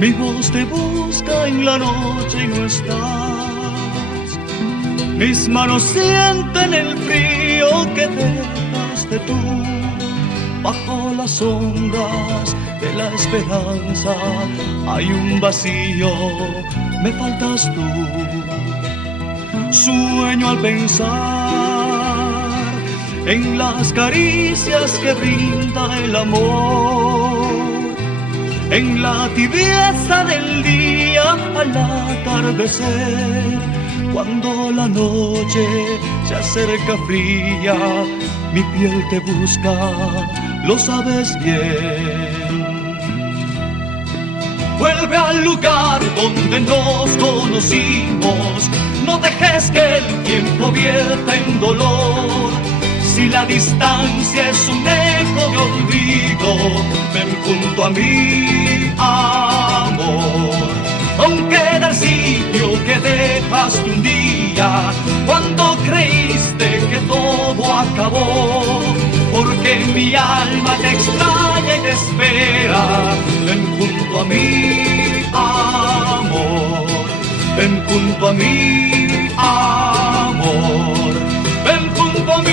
Mi voz te busca en la noche y no estás. Mis manos sienten el frío que dejaste tú. Bajo las sombras de la esperanza hay un vacío, me faltas tú. Sueño al pensar en las caricias que brinda el amor, en la tibieza del día al atardecer, cuando la noche se acerca fría, mi piel te busca, lo sabes bien. Vuelve al lugar donde nos conocimos, no dejes que el tiempo vierta en dolor. Si la distancia es un eco de olvido, ven junto a mí, amor. Aunque queda el sitio que dejaste un día, cuando creíste que todo acabó, porque mi alma te extraña y te espera. Ven junto a mí, amor. Ven junto a mí, amor. Ven junto a mí.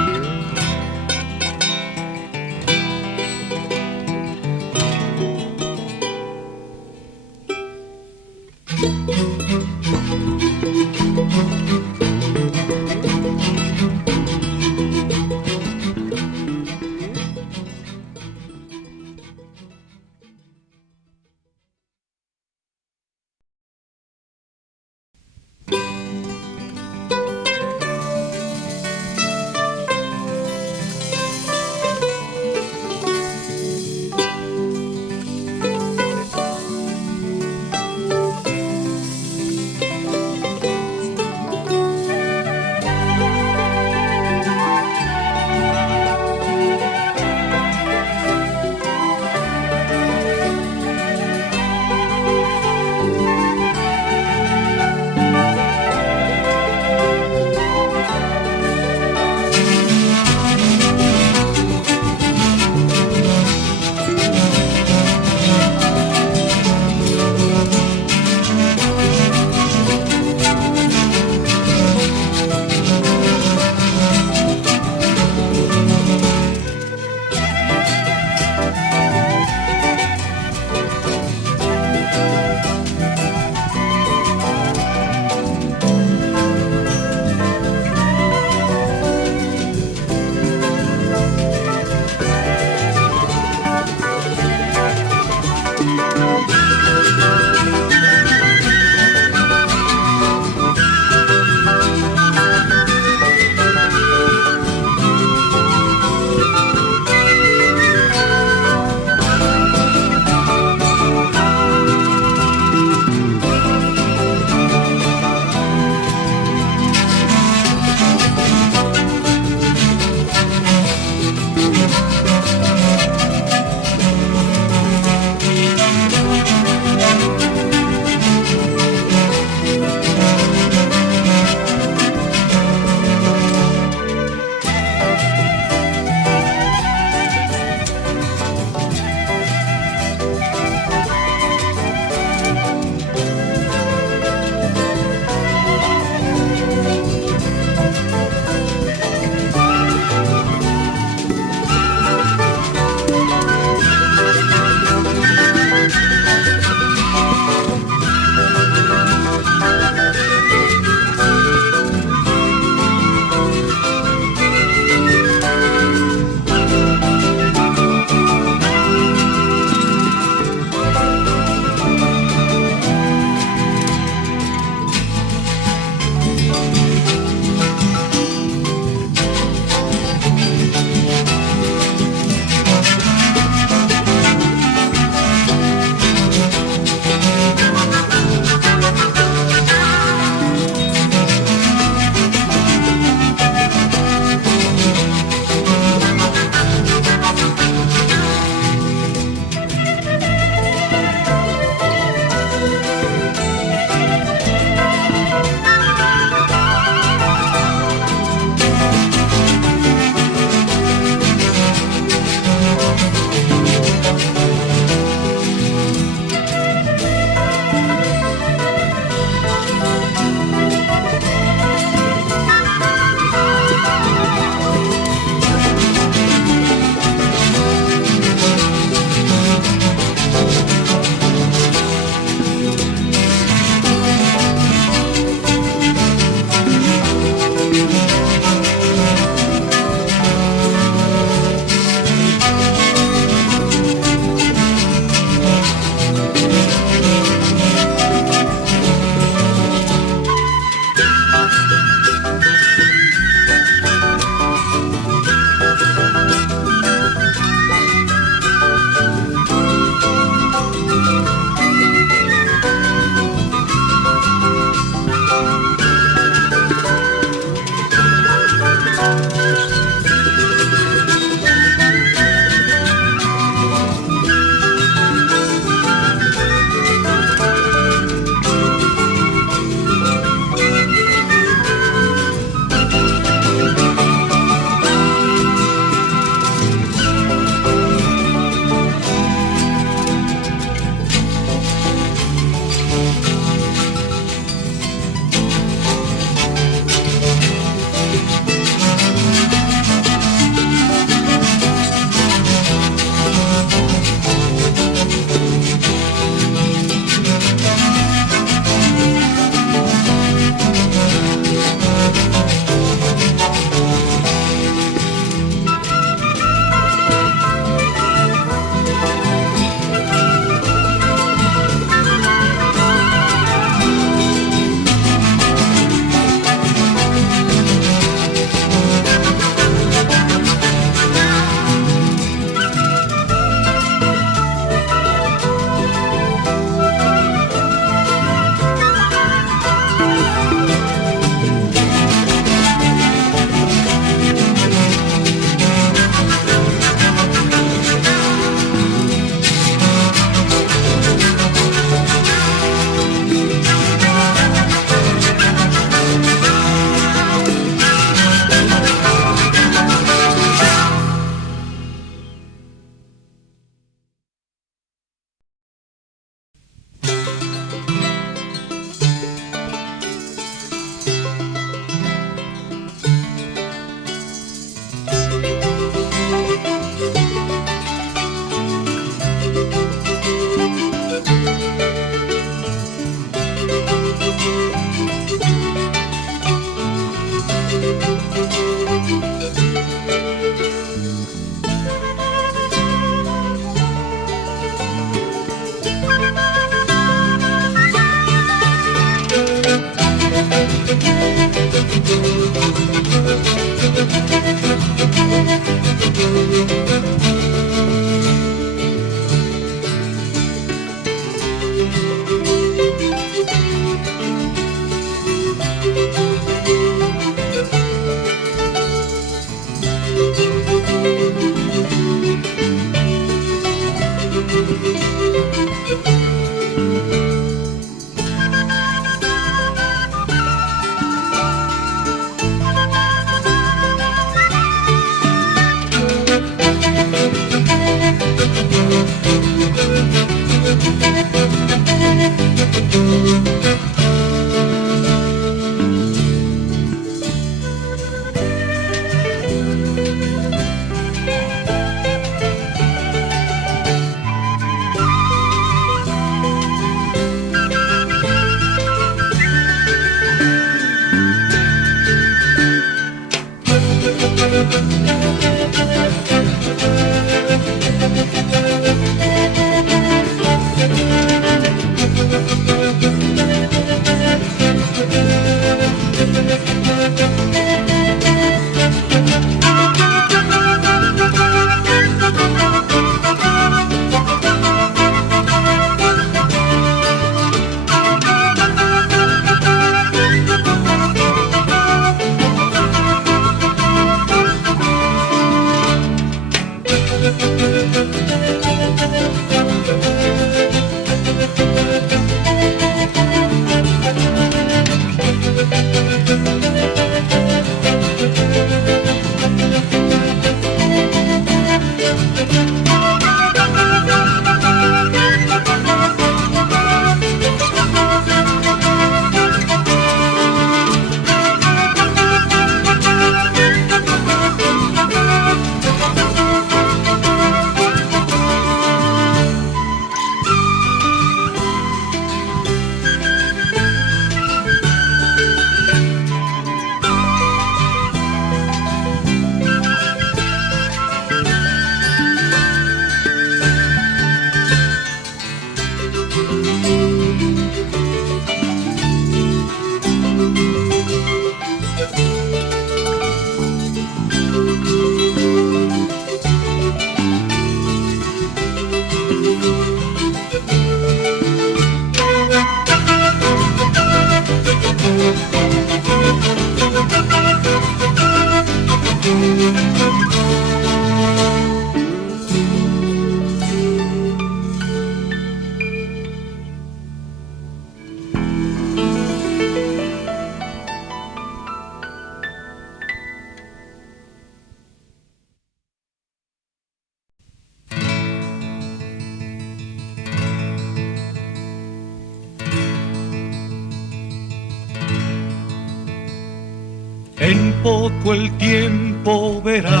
En poco el tiempo verá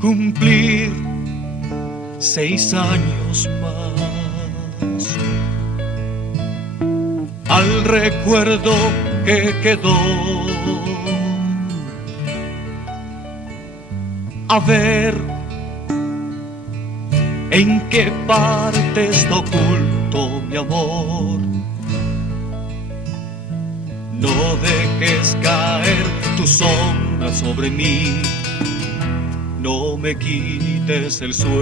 cumplir 6 años más. Al recuerdo que quedó, a ver en qué parte está oculto mi amor. No dejes caer tu sombra sobre mí, no me quites el sueño.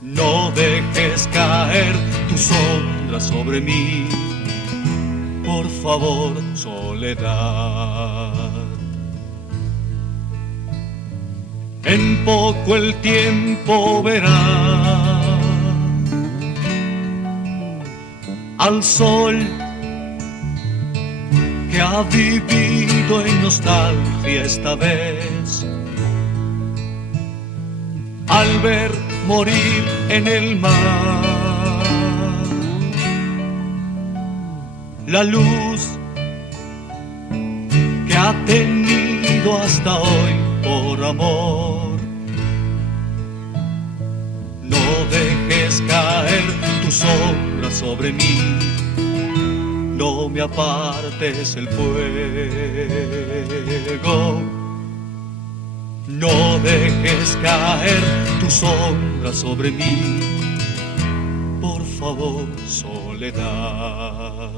No dejes caer tu sombra sobre mí, por favor, soledad. En poco el tiempo verá al sol que ha vivido en nostalgia esta vez, al ver morir en el mar la luz que ha tenido hasta hoy por amor. No dejes caer tu sombra sobre mí, no me apartes el fuego. No dejes caer tu sombra sobre mí, por favor, soledad.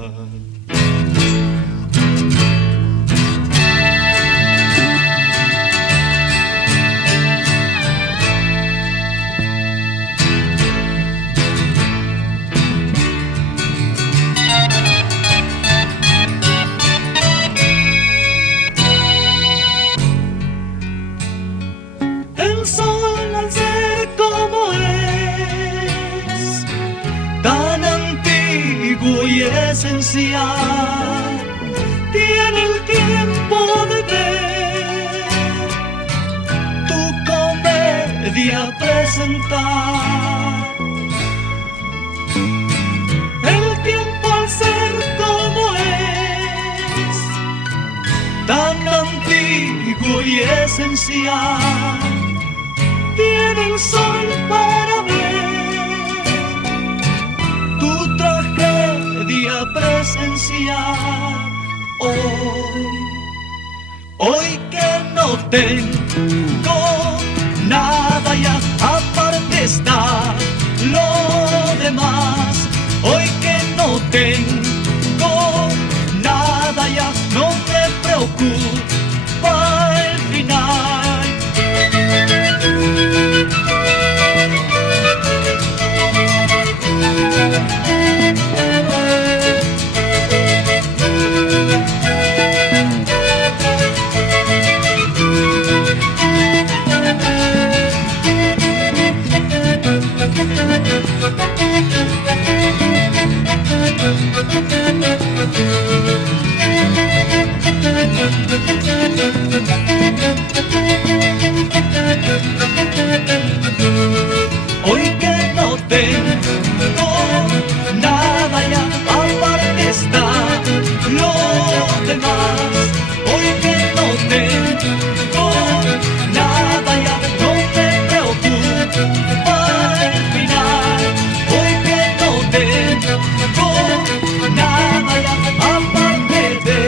Y esencial, tiene el tiempo de ver tu comedia día presentar. El tiempo al ser como es, tan antiguo y esencial, tiene el sol para ver tu tragedia presencial. Hoy que no tengo nada ya, aparte está lo demás. Hoy que no tengo nada ya, no me preocupa el final. Hoy que no tengo nada ya, aparte está lo demás. Hoy que no tengo nada ya, no me preocupa el final. Hoy que no tengo nada ya, aparte de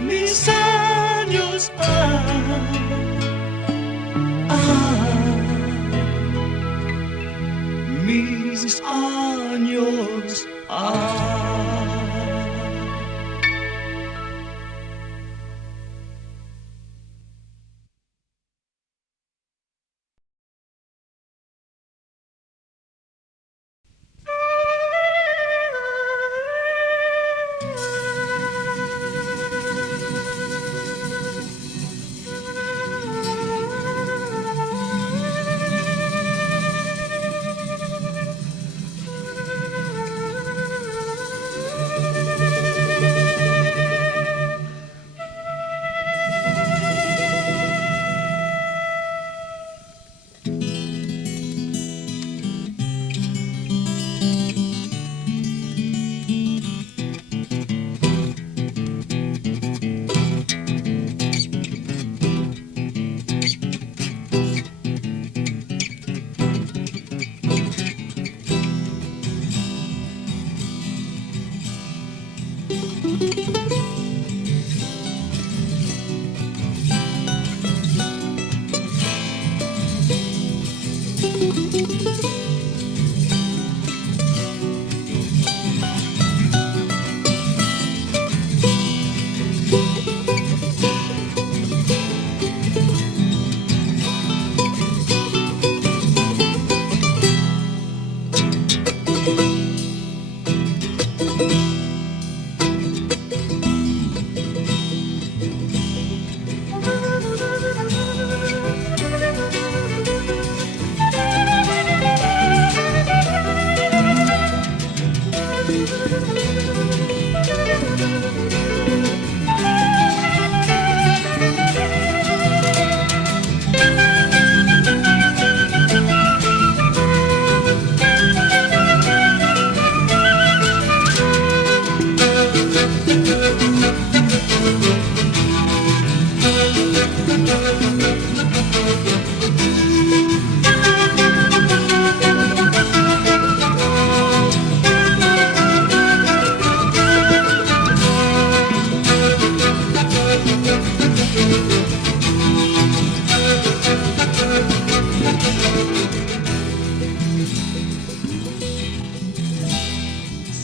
mis años, mis años.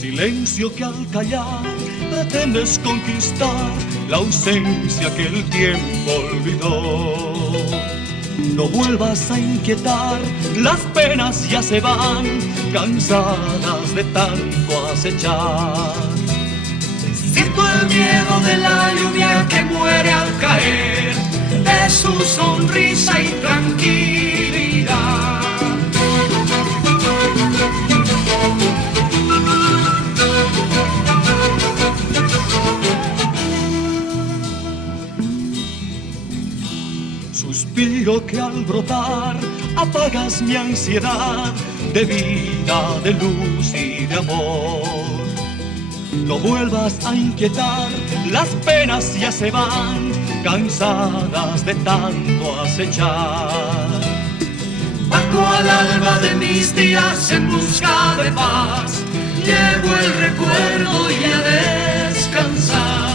Silencio que al callar pretendes conquistar la ausencia que el tiempo olvidó. No vuelvas a inquietar, las penas ya se van, cansadas de tanto acechar. Siento el miedo de la lluvia que muere al caer, de su sonrisa y tranquilidad. suspiro que al brotar apagas mi ansiedad de vida, de luz y de amor. No vuelvas a inquietar, las penas ya se van, cansadas de tanto acechar. Bajo al alba de mis días en busca de paz, llevo el recuerdo y a descansar.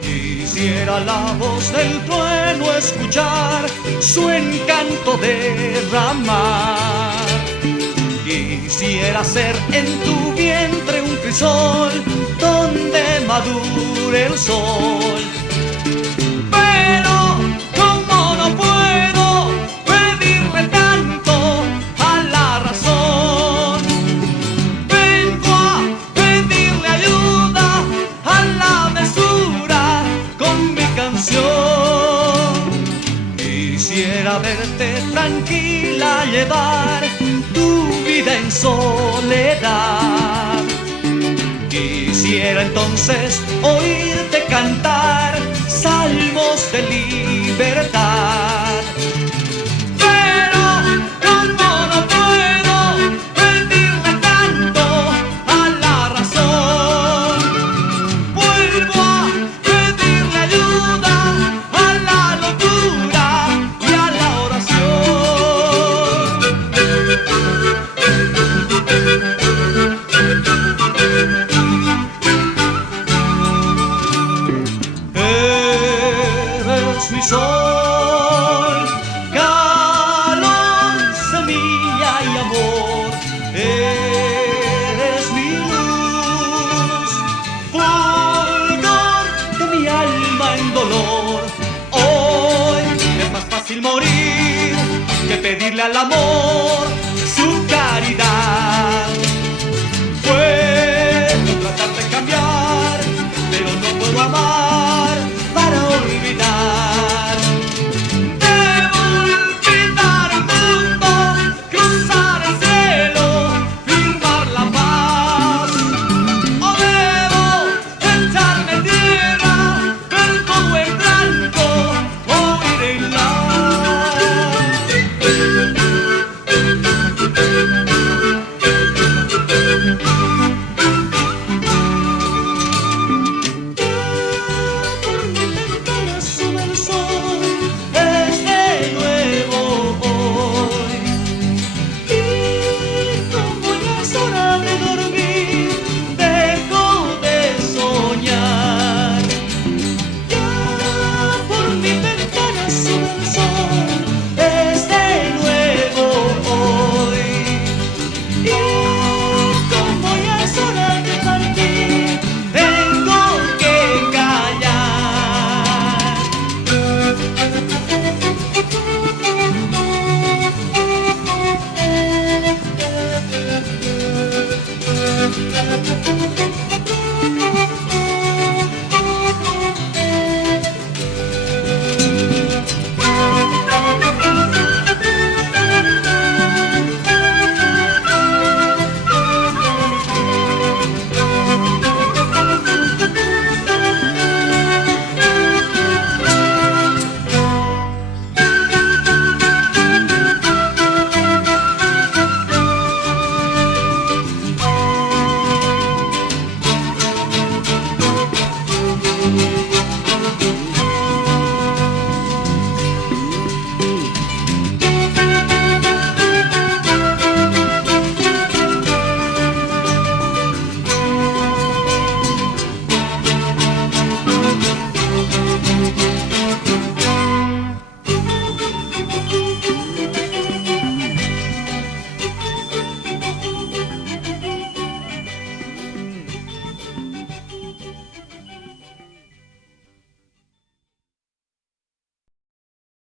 Quisiera la voz del trueno escuchar, su encanto derramar. Quisiera ser en tu vientre un crisol donde madure el sol. Pero como no puedo pedirle tanto a la razón, vengo a pedirle ayuda a la mesura con mi canción. Quisiera verte tranquila llevar tu vida en soledad. Quisiera entonces oírte cantar salmos de libertad. Pero como no puedo pedirle tanto a la razón, vuelvo a pedirle ayuda a la locura y a la oración. Eres mi sol, calor, semilla y amor. Eres mi luz, fulgor de mi alma en dolor. Hoy es más fácil morir que pedirle al amor